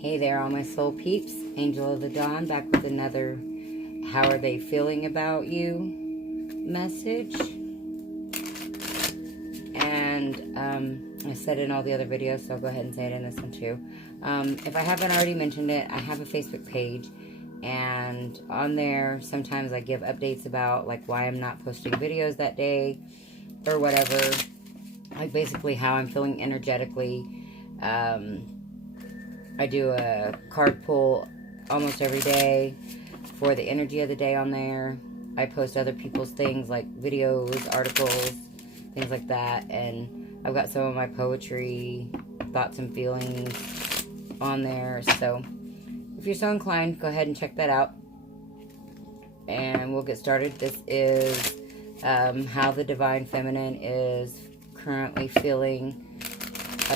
Hey there, all my soul peeps. Angel of the Dawn back with another How Are They Feeling About You message. And I said it in all the other videos, so I'll go ahead and say it in this one too. If I haven't already mentioned it, I have a Facebook page. And on there, sometimes I give updates about like why I'm not posting videos that day or whatever. Like basically how I'm feeling energetically. I do a card pull almost every day for the energy of the day on there. I post other people's things like videos, articles, things like that. And I've got some of my poetry, thoughts and feelings on there. So if you're so inclined, go ahead and check that out. And we'll get started. This is how the Divine Feminine is currently feeling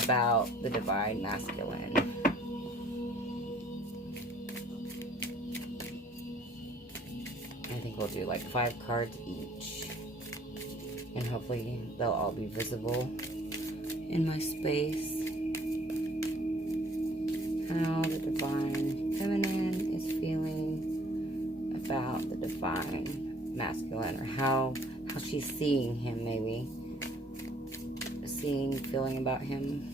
about the Divine Masculine. I think we'll do like 5 cards each. And hopefully they'll all be visible in my space. How the Divine Feminine is feeling about the Divine Masculine. Or how she's seeing him, maybe. Feeling about him.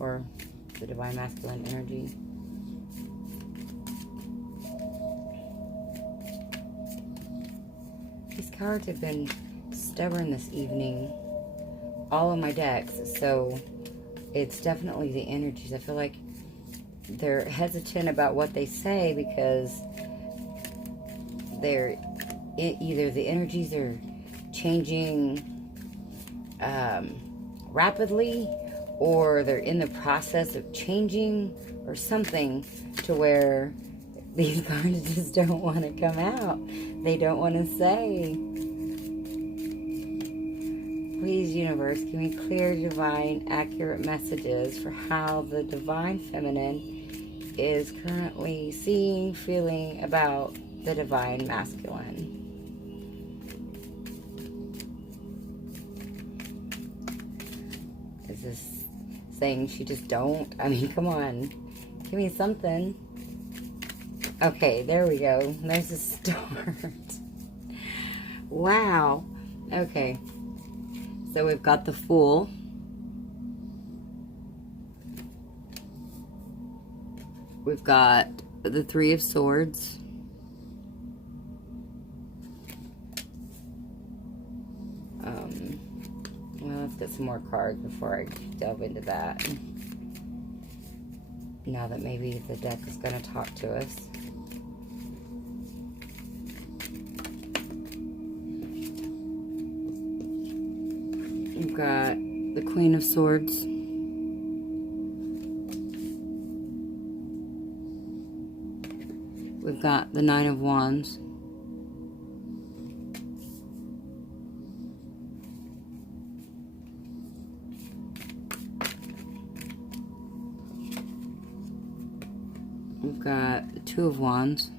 Or the Divine Masculine energy. These cards have been stubborn this evening. All of my decks. So it's definitely the energies. I feel like they're hesitant about what they say because they're either the energies are changing rapidly, or they're in the process of changing or something to where these cards just don't want to come out. They don't want to say. Please, universe, give me clear, divine, accurate messages for how the Divine Feminine is currently seeing, feeling about the Divine Masculine. Is this saying she just don't? I mean, come on. Give me something. Okay, there we go. There's a start. Wow. Okay. So we've got the Fool. We've got the Three of Swords. Well, let's get some more cards before I delve into that. Now that maybe the deck is going to talk to us. We've got the Queen of Swords. We've got the Nine of Wands. We've got the Two of Wands.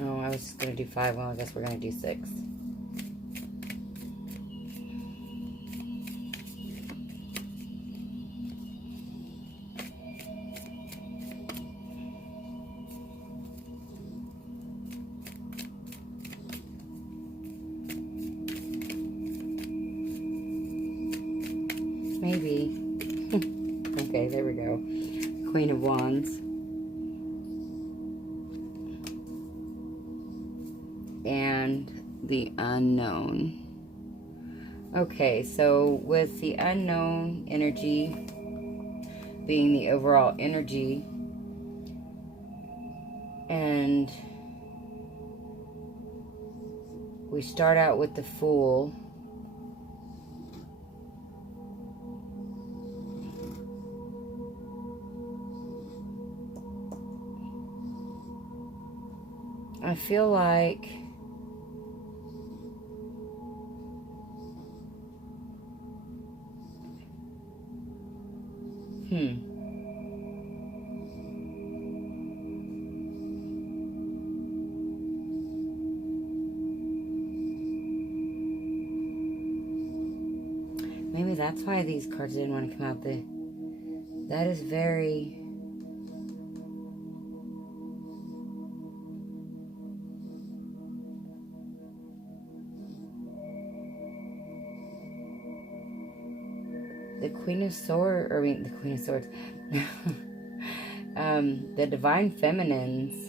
Oh, I was going to do 5. Well, I guess we're going to do 6. Maybe. Okay, there we go. Queen of Wands. And the Unknown. Okay, so with the Unknown energy being the overall energy, and we start out with the Fool. I feel like Maybe that's why these cards didn't want to come out. That is very... The Queen of Swords, or I mean, the Queen of Swords. The Divine Feminines.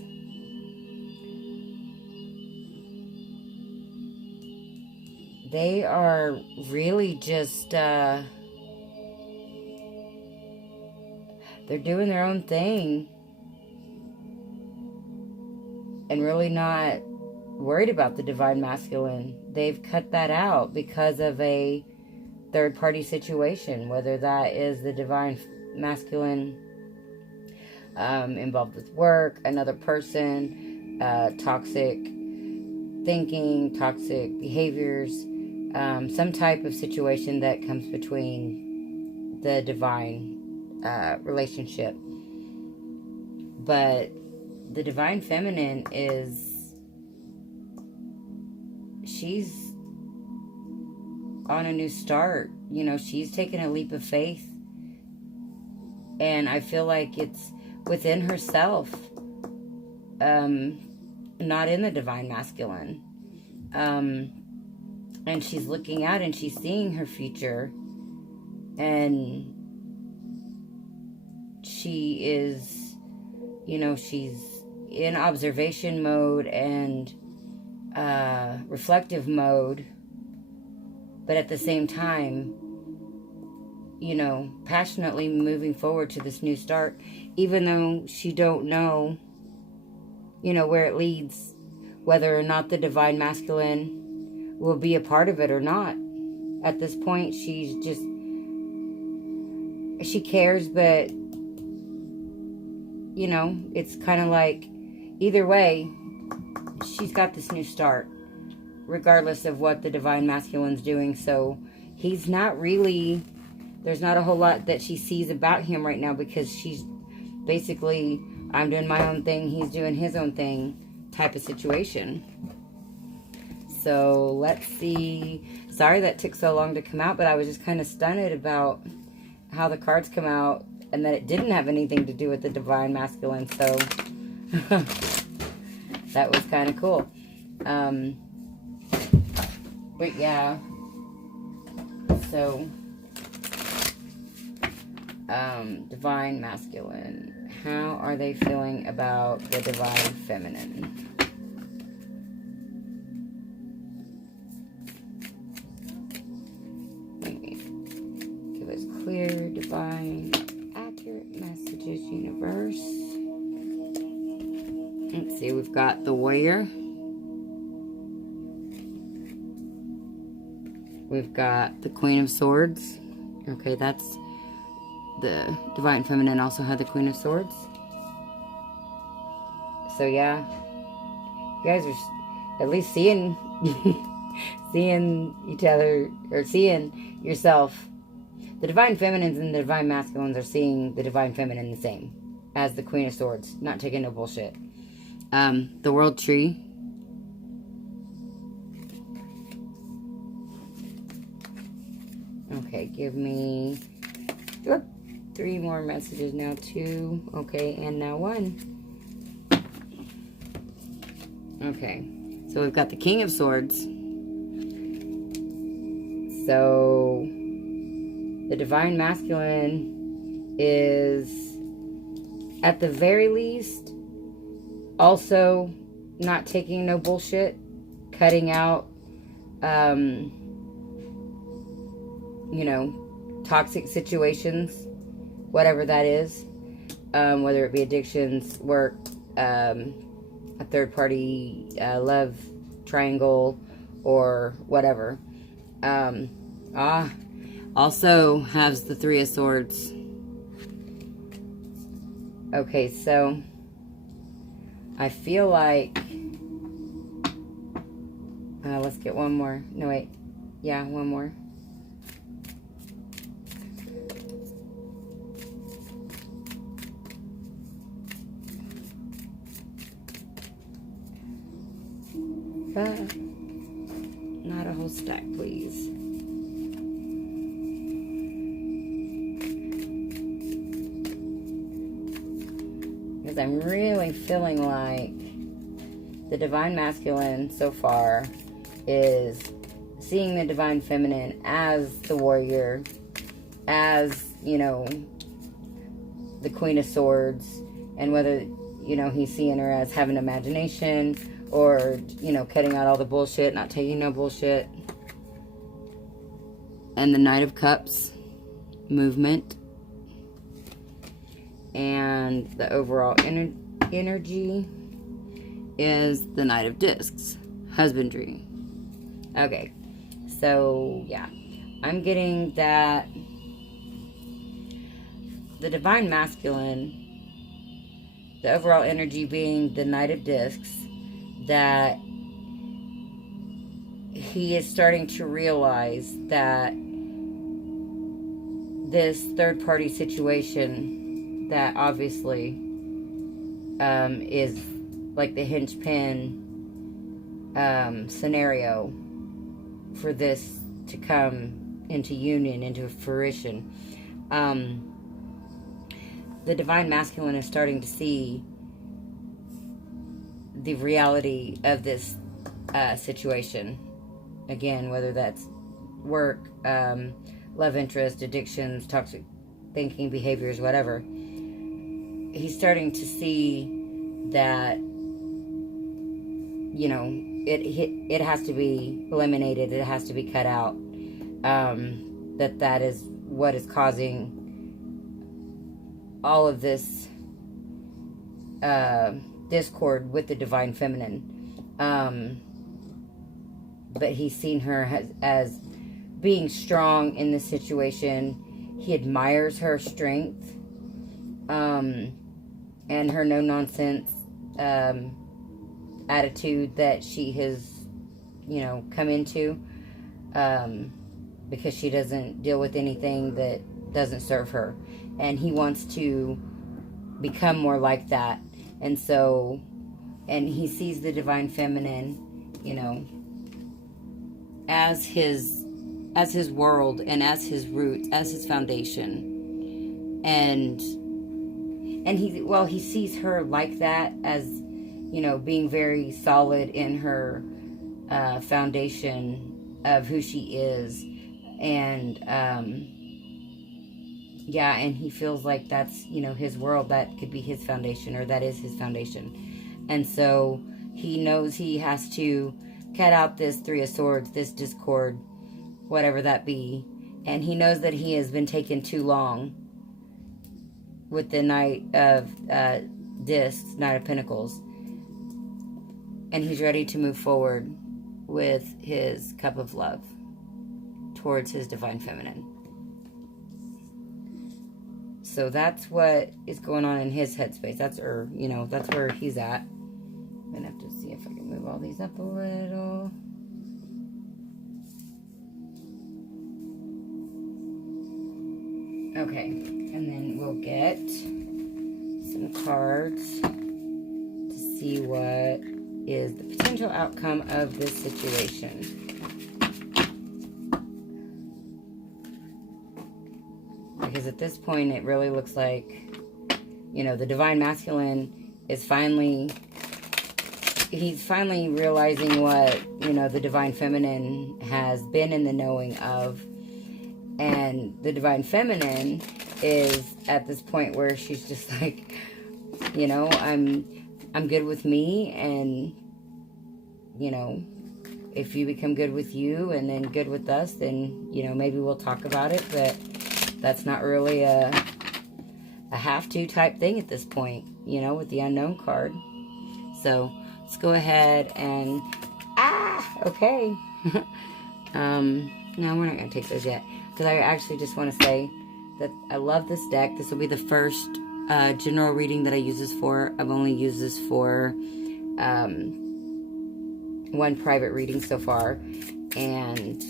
They are really just, they're doing their own thing. And really not worried about the Divine Masculine. They've cut that out because of a third-party situation. Whether that is the Divine Masculine involved with work, another person, toxic thinking, toxic behaviors, some type of situation that comes between the divine relationship. But the Divine Feminine is, she's on a new start. You know, she's taken a leap of faith. And I feel like it's within herself, not in the Divine Masculine. And she's looking out and she's seeing her future. And she is, you know, she's in observation mode and reflective mode. But at the same time, you know, passionately moving forward to this new start, even though she don't know, you know, where it leads, whether or not the Divine Masculine will be a part of it or not. At this point, she's just, she cares, but, you know, it's kind of like, either way, she's got this new start, regardless of what the Divine Masculine's doing. So he's not really, there's not a whole lot that she sees about him right now, because she's basically, I'm doing my own thing, he's doing his own thing type of situation. So let's see. Sorry that took so long to come out, but I was just kind of stunned about how the cards come out and that it didn't have anything to do with the Divine Masculine. So that was kind of cool. But yeah, so Divine Masculine, how are they feeling about the Divine Feminine? Give us clear, divine, accurate messages, universe. Let's see, we've got the Warrior. We've got the Queen of Swords. Okay, that's the Divine Feminine also had the Queen of Swords. So yeah, you guys are at least seeing seeing each other, or seeing yourself. The Divine Feminines and the Divine Masculines are seeing the Divine Feminine the same as the Queen of Swords, not taking no bullshit. The World Tree. Okay, give me 3 more messages now. 2. Okay, and now 1. Okay, so we've got the King of Swords. So the Divine Masculine is, at the very least, also not taking no bullshit, cutting out, you know, toxic situations, whatever that is, whether it be addictions, work, a third-party love triangle, or whatever. Also has the 3 of Swords. Okay, so I feel like, let's get one more. No, wait. Yeah, one more. Not a whole stack, please. I'm really feeling like the Divine Masculine so far is seeing the Divine Feminine as the warrior, as, you know, the Queen of Swords, and whether, you know, he's seeing her as having imagination or, you know, cutting out all the bullshit, not taking no bullshit. And the Knight of Cups movement. And the overall energy is the Knight of Discs, husbandry. Okay, so yeah, I'm getting that the Divine Masculine, the overall energy being the Knight of Discs, that he is starting to realize that this third-party situation that obviously is like the hinge pin scenario for this to come into union, into fruition. The Divine Masculine is starting to see the reality of this situation. Again, whether that's work, love interest, addictions, toxic thinking, behaviors, whatever. He's starting to see that, you know, it has to be eliminated. It has to be cut out. That is what is causing all of this discord with the Divine Feminine. But he's seen her as being strong in this situation. He admires her strength, and her no-nonsense attitude that she has, you know, come into, because she doesn't deal with anything that doesn't serve her. And he wants to become more like that. And so, and he sees the Divine Feminine, you know, as his world and as his roots, as his foundation. And he sees her like that, as, you know, being very solid in her foundation of who she is. And yeah, and he feels like that's, you know, his world, that could be his foundation, or that is his foundation. And so he knows he has to cut out this Three of Swords, this discord, whatever that be. And he knows that he has been taken too long with the Knight of Discs, Knight of Pentacles. And he's ready to move forward with his cup of love towards his Divine Feminine. So that's what is going on in his headspace. That's where he's at. I'm gonna have to see if I can move all these up a little. Okay, and then we'll get some cards to see what is the potential outcome of this situation. Because at this point, it really looks like, you know, the Divine Masculine is he's finally realizing what, you know, the Divine Feminine has been in the knowing of. And the Divine Feminine is at this point where she's just like, you know, I'm good with me, and, you know, if you become good with you and then good with us, then, you know, maybe we'll talk about it. But that's not really a have-to type thing at this point, you know, with the Unknown card. So let's go ahead and, okay. No, we're not going to take those yet, because I actually just want to say that I love this deck. This will be the first general reading that I use this for. I've only used this for one private reading so far, and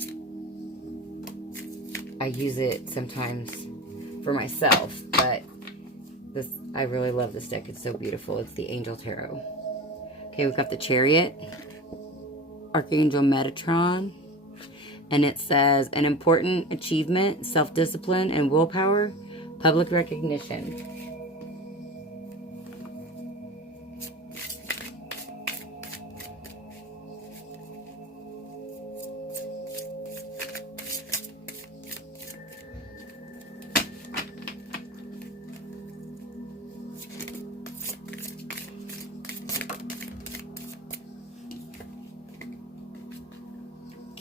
I use it sometimes for myself, but I really love this deck. It's so beautiful. It's the Angel Tarot. Okay, we've got the Chariot, Archangel Metatron, and it says, an important achievement, self-discipline, and willpower, public recognition.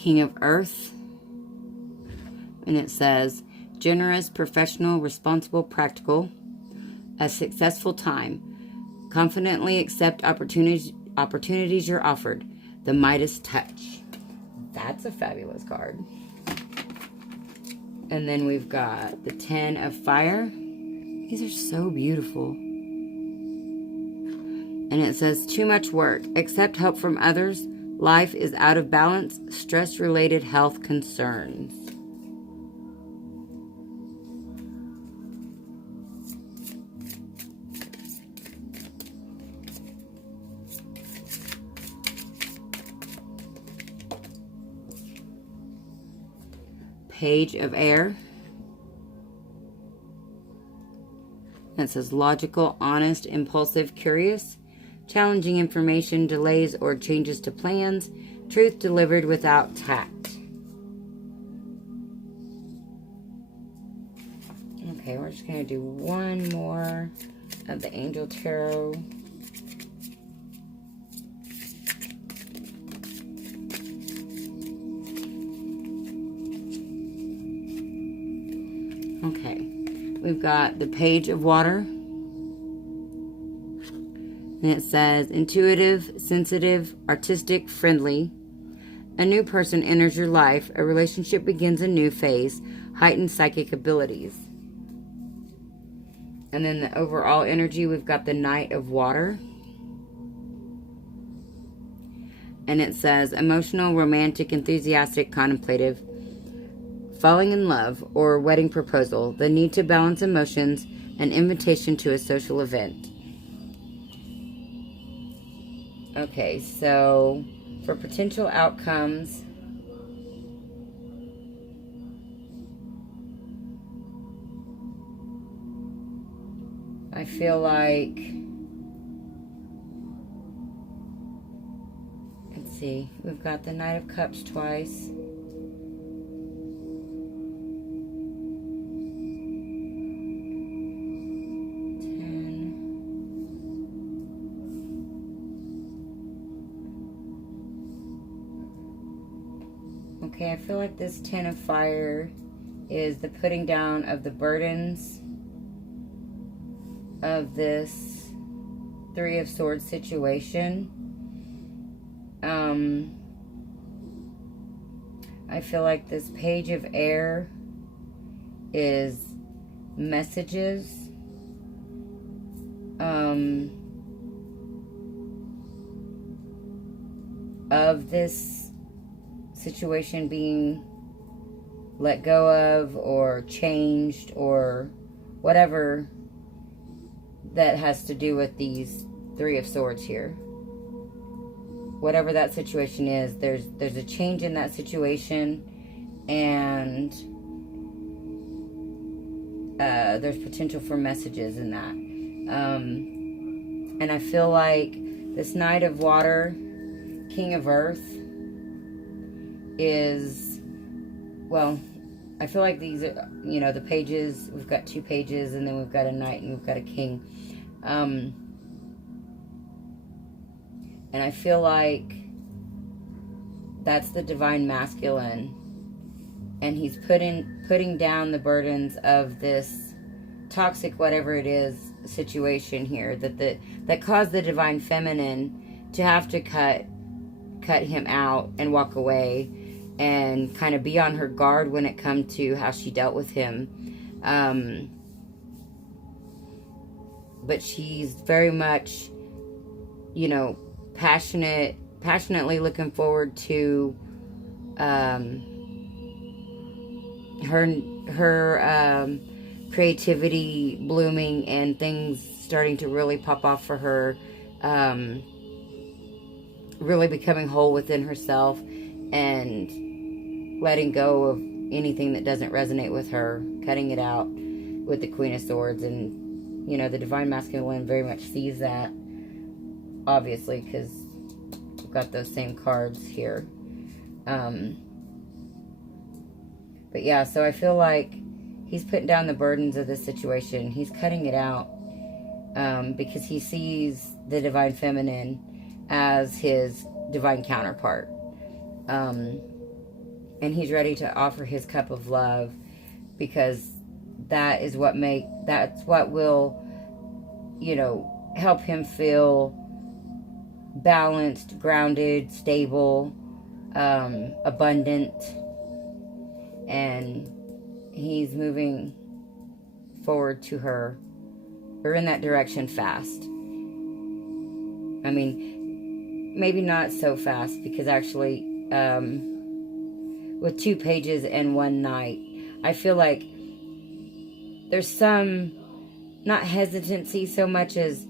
King of Earth. And it says, generous, professional, responsible, practical, a successful time. Confidently accept opportunities you're offered. The Midas touch. That's a fabulous card. And then we've got the 10 of Fire. These are so beautiful. And it says, too much work. Accept help from others. Life is out of balance. Stress-related health concerns. Page of Air. It says logical, honest, impulsive, curious, challenging information, delays or changes to plans, truth delivered without tact. Okay, we're just going to do one more of the Angel Tarot. Okay, we've got the Page of Water. And it says, intuitive, sensitive, artistic, friendly. A new person enters your life. A relationship begins a new phase. Heightened psychic abilities. And then the overall energy, we've got the Knight of Water. And it says, emotional, romantic, enthusiastic, contemplative. Falling in love or wedding proposal. The need to balance emotions. An invitation to a social event. Okay, so for potential outcomes, I feel like, let's see, we've got the Knight of Cups twice. Okay, I feel like this 10 of Fire is the putting down of the burdens of this 3 of Swords situation. I feel like this Page of Air is messages. Of this situation being let go of or changed or whatever that has to do with these 3 of Swords here. Whatever that situation is, there's a change in that situation, and there's potential for messages in that. And I feel like this Knight of Water, King of Earth, is, well, I feel like these are, you know, the pages, we've got 2 pages, and then we've got a Knight and we've got a King. And I feel like that's the Divine Masculine, and he's putting down the burdens of this toxic, whatever it is, situation here that caused the Divine Feminine to have to cut him out and walk away and kind of be on her guard when it come to how she dealt with him. But she's very much, you know, passionately looking forward to her creativity blooming and things starting to really pop off for her, really becoming whole within herself and letting go of anything that doesn't resonate with her, cutting it out with the Queen of Swords. And, you know, the Divine Masculine very much sees that, obviously, because we've got those same cards here. But yeah, so I feel like he's putting down the burdens of this situation. He's cutting it out because he sees the Divine Feminine as his divine counterpart. and he's ready to offer his cup of love, because that's what will, you know, help him feel balanced, grounded, stable, abundant, and he's moving forward to her, or in that direction, fast. I mean, maybe not so fast, because actually, with 2 pages and 1 night, I feel like there's some, not hesitancy so much as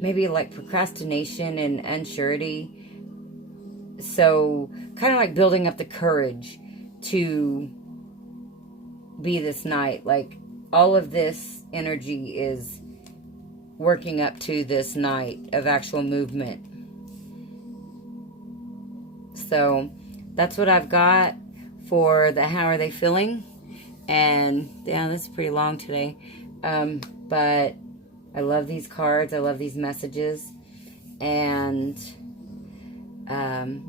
maybe like procrastination and unsurety. So kind of like building up the courage to be this night. Like all of this energy is working up to this night of actual movement. So that's what I've got for the how are they feeling. And yeah, this is pretty long today. But I love these cards. I love these messages. And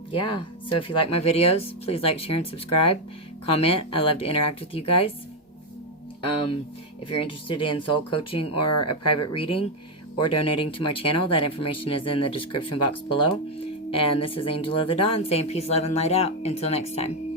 yeah, so if you like my videos, please like, share, and subscribe. Comment. I love to interact with you guys. If you're interested in soul coaching or a private reading or donating to my channel, that information is in the description box below. And this is Angel of the Dawn saying peace, love, and light out. Until next time.